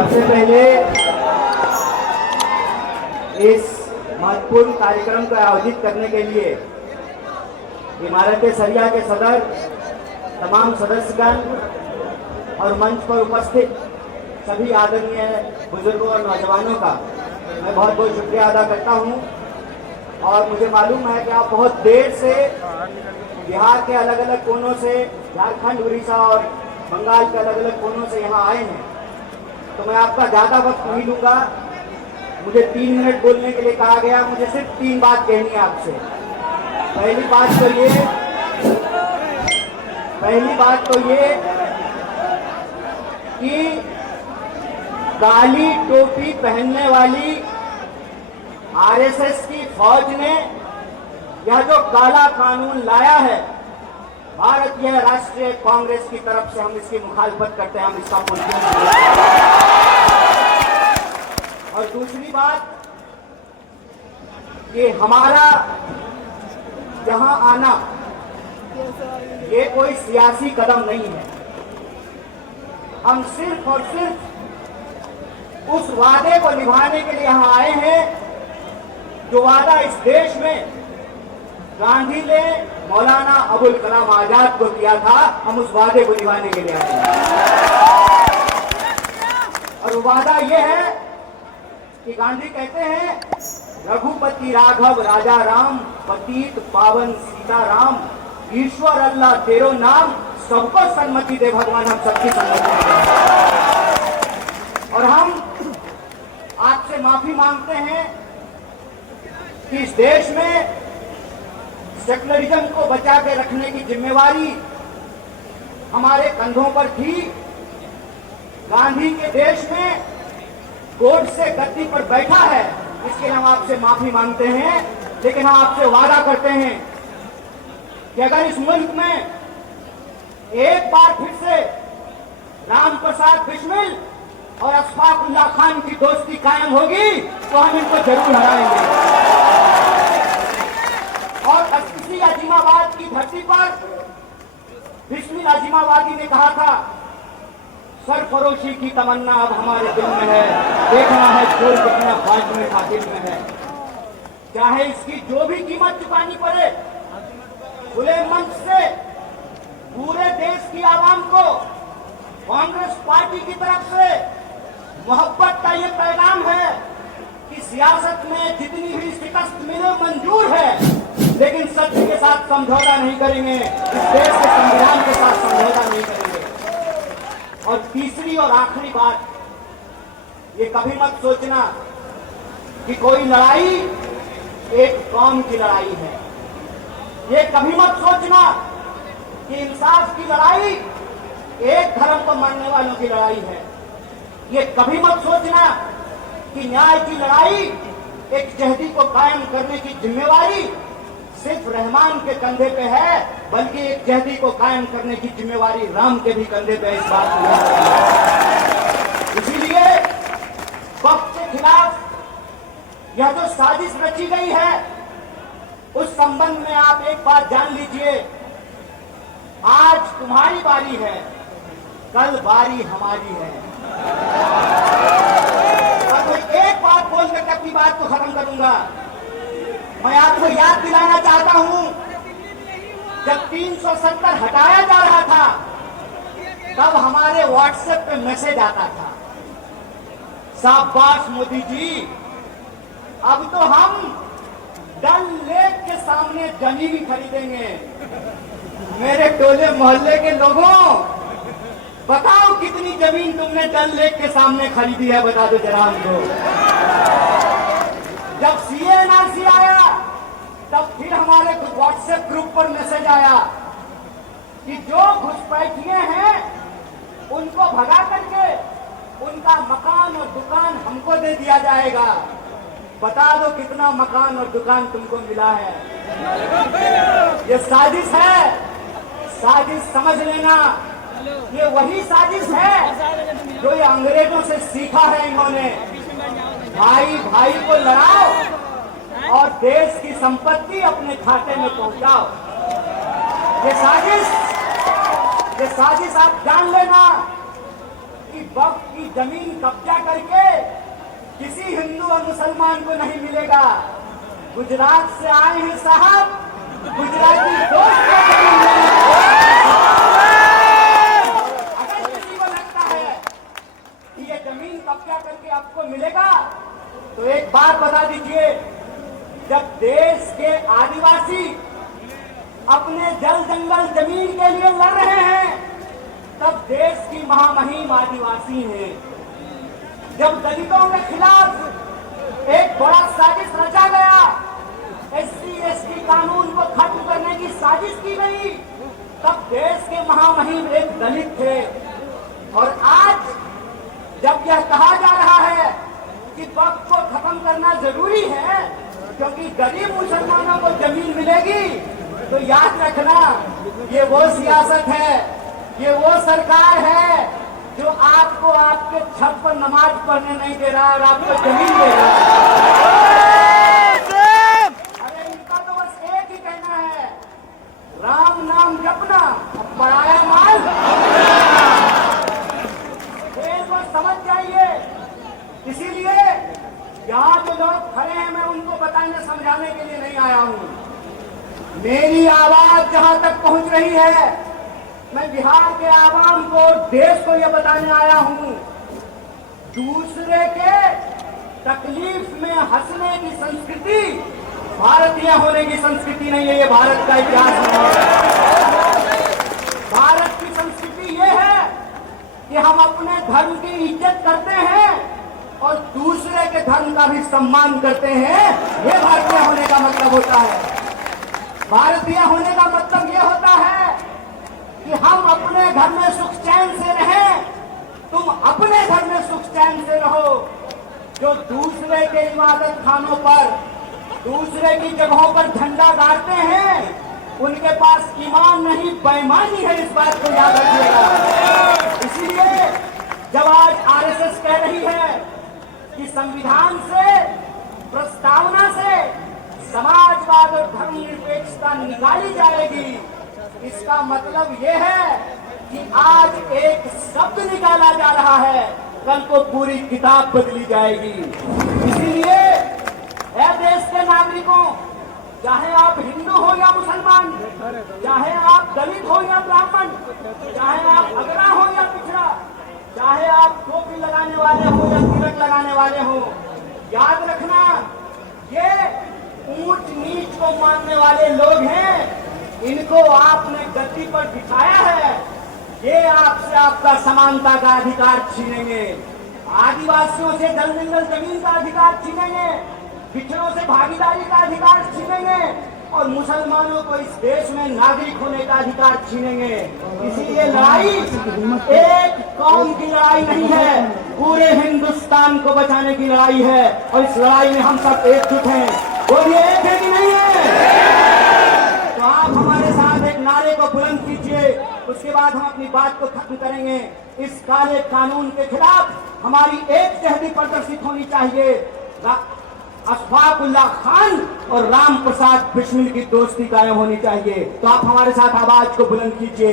सबसे पहले इस महत्वपूर्ण कार्यक्रम को आयोजित करने के लिए इमारत सरिया के सदर, तमाम सदस्यगण और मंच पर उपस्थित सभी आदरणीय बुजुर्गों और नौजवानों का मैं बहुत बहुत शुक्रिया अदा करता हूं। और मुझे मालूम है कि आप बहुत देर से बिहार के अलग अलग कोनों से, झारखंड, उड़ीसा और बंगाल के अलग अलग कोनों से यहाँ आए हैं, तो मैं आपका ज़्यादा वक्त नहीं लूँगा। मुझे 3 मिनट बोलने के लिए कहा गया। मुझे सिर्फ 3 बात कहनी है आपसे। पहली बात तो ये कि काली टोपी पहनने वाली आरएसएस की फौज ने यह जो काला कानून लाया है, भारतीय राष्ट्रीय कांग्रेस की तरफ से हम इसकी मुखालफत करते हैं, हम इसका और दूसरी बात, कि हमारा यहाँ आना ये कोई सियासी कदम नहीं है। हम सिर्फ और सिर्फ उस वादे को निभाने के लिए यहाँ आए हैं जो वादा इस देश में गांधी ने मौलाना अबुल कलाम आजाद को किया था। हम उस वादे को निभाने के लिए आए हैं और वो वादा ये है कि गांधी कहते हैं, रघुपति राघव राजा राम, पतित पावन सीता राम, ईश्वर अल्लाह तेरो नाम, सबको सन्मति दे भगवान, हम सबकी सन्मति दे। और हम आपसे माफी मांगते हैं कि इस देश में सेकुलरिज्म को बचा के रखने की जिम्मेवारी हमारे कंधों पर थी। गांधी के देश में कोर्ट से गद्दी पर बैठा है, इसके लिए हम आपसे माफी मांगते हैं। लेकिन हम आपसे वादा करते हैं कि अगर इस मुल्क में एक बार फिर से राम प्रसाद बिस्मिल और अशफाक उल्लाह खान की दोस्ती कायम होगी तो हम इनको जरूर हराएंगे। और किसी अजीमाबाद की धरती पर बिस्मिल अजीमाबादी ने कहा था, सरफरोशी की तमन्ना अब हमारे दिल में है, देखना है चोर कितना फाइट में खातिर में है। चाहे इसकी जो भी कीमत चुकानी पड़े, खुले मंच से पूरे देश की आवाम को कांग्रेस पार्टी की तरफ से मोहब्बत का ये पैगाम है कि सियासत में जितनी भी शिकस्त मिले मंजूर है, लेकिन सत्य के साथ समझौता नहीं करेंगे, इस देश के संविधान के साथ समझौता नहीं करेंगे। और तीसरी और आखिरी बात, ये कभी मत सोचना कि कोई लड़ाई एक कौम की लड़ाई है। ये कभी मत सोचना कि इंसाफ की लड़ाई एक धर्म को मानने वालों की लड़ाई है। ये कभी मत सोचना कि न्याय की लड़ाई, एक जहदी को कायम करने की जिम्मेवारी सिर्फ रहमान के कंधे पे है, बल्कि एक जहदी को कायम करने की जिम्मेवारी राम के भी कंधे पे है। इस बात को इसीलिए वक्त के खिलाफ यह जो साजिश रची गई है, उस संबंध में आप एक बात जान लीजिए, आज तुम्हारी बारी है, कल बारी हमारी है। अब एक बात बोलकर अपनी बात को खत्म करूंगा। मैं आपको याद दिलाना चाहता हूं, जब 370 हटाया जा रहा था, तब हमारे व्हाट्सएप पे मैसेज आता था, शाबाश मोदी जी, अब तो हम डल लेक के सामने जमीन खरीदेंगे। मेरे टोले मोहल्ले के लोगों, बताओ कितनी जमीन तुमने डल लेक के सामने खरीदी है, बता दो जरा हमको। जब सीए एनआरसी आया, तब फिर हमारे व्हाट्सएप ग्रुप पर मैसेज आया कि जो घुसपैठिए हैं उनको भगा करके उनका मकान और दुकान हमको दे दिया जाएगा। बता दो कितना मकान और दुकान तुमको मिला है। ये साजिश है, साजिश समझ लेना। ये वही साजिश है जो ये अंग्रेजों से सीखा है इन्होंने। भाई भाई को लड़ाओ और देश की संपत्ति अपने खाते में पहुंचाओ। ये साजिश आप जान लेना कि वक्फ की जमीन कब्जा करके किसी हिंदू और मुसलमान को नहीं मिलेगा। गुजरात से आए हैं साहब, गुजराती दोस्त को जमीन मिलेगी। अगर किसी को लगता है कि ये जमीन कब्जा करके आपको मिलेगा तो एक बात बता दीजिए, जब देश के आदिवासी अपने जल जंगल जमीन के लिए लड़ रहे हैं तब देश की महामहिम आदिवासी हैं। जब दलितों के खिलाफ एक बड़ा साजिश रचा गया, SC/ST कानून को खत्म करने की साजिश की गई, तब देश के महामहिम एक दलित थे। और आज जब यह कहा जा रहा है कि वक्फ को खत्म करना जरूरी है क्योंकि गरीब मुसलमानों को जमीन मिलेगी, तो याद रखना ये वो सियासत है, ये वो सरकार है जो आपको आपके छत पर नमाज पढ़ने नहीं दे रहा और आपको जमीन दे रहा है। अरे इनका तो बस एक ही कहना है, राम नाम जपना, पराया माल। खेल को समझ जाइए। इसीलिए यहाँ जो लोग खड़े हैं मैं उनको बताने समझाने के लिए नहीं आया हूँ। मेरी आवाज जहां तक पहुंच रही है, मैं बिहार के आवाम को, देश को यह बताने आया हूं, दूसरे के तकलीफ में हंसने की संस्कृति भारतीय होने की संस्कृति नहीं है। ये भारत का इतिहास नहीं है। भारत की संस्कृति ये है कि हम अपने धर्म की इज्जत करते हैं और दूसरे के धर्म का भी सम्मान करते हैं। ये भारतीय होने का मतलब होता है। भारतीय होने का मतलब यह होता है कि हम अपने घर में सुख चैन से रहें, तुम अपने घर में सुख चैन से रहो। जो दूसरे के इबादत खानों पर, दूसरे की जगहों पर झंडा गाड़ते हैं, उनके पास ईमान नहीं बेईमानी है, इस बात को याद रखिएगा। इसीलिए जब आज RSS कह रही है कि संविधान से, प्रस्तावना से समाजवाद और धर्मनिरपेक्षता निकाली जाएगी, इसका मतलब यह है कि आज एक शब्द निकाला जा रहा है, कल को पूरी किताब बदली जाएगी। इसीलिए ऐ देश के नागरिकों, चाहे आप हिंदू हो या मुसलमान, चाहे आप दलित हो या ब्राह्मण, चाहे आप अगरा हो या पिछड़ा, चाहे आप टोपी लगाने वाले हो या तिलक लगाने वाले हो, याद रखना ये ऊंच नीच को मानने वाले लोग हैं। इनको आपने गद्दी पर बिठाया है, ये आपसे आपका समानता का अधिकार छीनेंगे, आदिवासियों से जल जंगल जमीन का अधिकार छीनेंगे, पिछड़ों से भागीदारी का अधिकार छीनेंगे और मुसलमानों को इस देश में नागरिक होने का अधिकार छीनेंगे। इसीलिए लड़ाई एक कौम की लड़ाई नहीं है, पूरे हिंदुस्तान को बचाने की लड़ाई है और इस लड़ाई में हम सब एकजुट हैं। बोलिए, एक है कि नहीं है? तो आप हमारे साथ एक नारे को बुलंद कीजिए, उसके बाद हम अपनी बात को खत्म करेंगे। इस काले कानून के खिलाफ हमारी एक जहदी प्रदर्शित होनी चाहिए। अशफाकुल्लाह खान और राम प्रसाद बिस्मिल की दोस्ती कायम होनी चाहिए। तो आप हमारे साथ आवाज को बुलंद कीजिए।